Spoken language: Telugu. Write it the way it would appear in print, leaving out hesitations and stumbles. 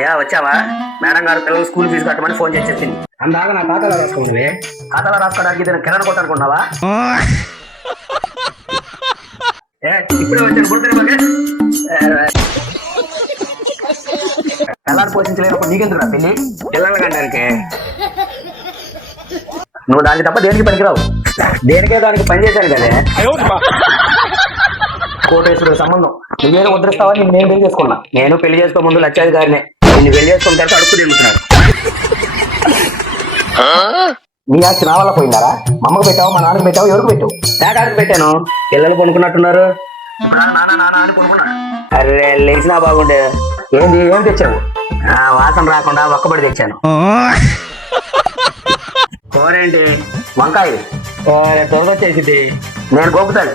ఏ వచ్చావా? మేడం గారు పిల్లలు స్కూల్ ఫీజు కట్టమని ఫోన్ చేసి చెప్పింది. అందాక నా ఖాతాలో రాసుకోండి. ఖాతాలో రాసుకోవడానికి ఇతను కిరాణా కొట్టనుకున్నావా? ఇప్పుడే వచ్చాను గుర్తు పిల్లలు పోషించలేనప్పుడు నీకెందుకు రా పెళ్లి? పిల్లలు కంటానికి నువ్వు దానికి తప్ప దేనికి పనికిరావు. దేనికే దానికి పని చేశాను కదే. కోటేశ్వరుడు సంబంధం నువ్వేదో ముద్రిస్తావా? నేను పెళ్లి చేసుకున్నా. నేను పెళ్లి చేసుకో ముందు లక్షాధికారినే. నిన్ను పెళ్లి చేసుకున్న తర్వాత అడుక్కు తిరుగుతున్నాడు. నీ ఆస్తి నా వల్ల పోయిందారా? మా అమ్మకు పెట్టావు, మా నాన్నకు పెట్టావు, ఎవరికి పెట్టావు? తేకాడికి పెట్టాను. పిల్లలు కొనుక్కున్నట్టున్నారు. అరే లేచినా బాగుండే. ఏంది ఏం తెచ్చావు? వాసన రాకుండా ఒక్కబడి తెచ్చాను. కూరేంటి? వంకాయ. త్వరగా వచ్చేసింది. నేను గోపుతాను.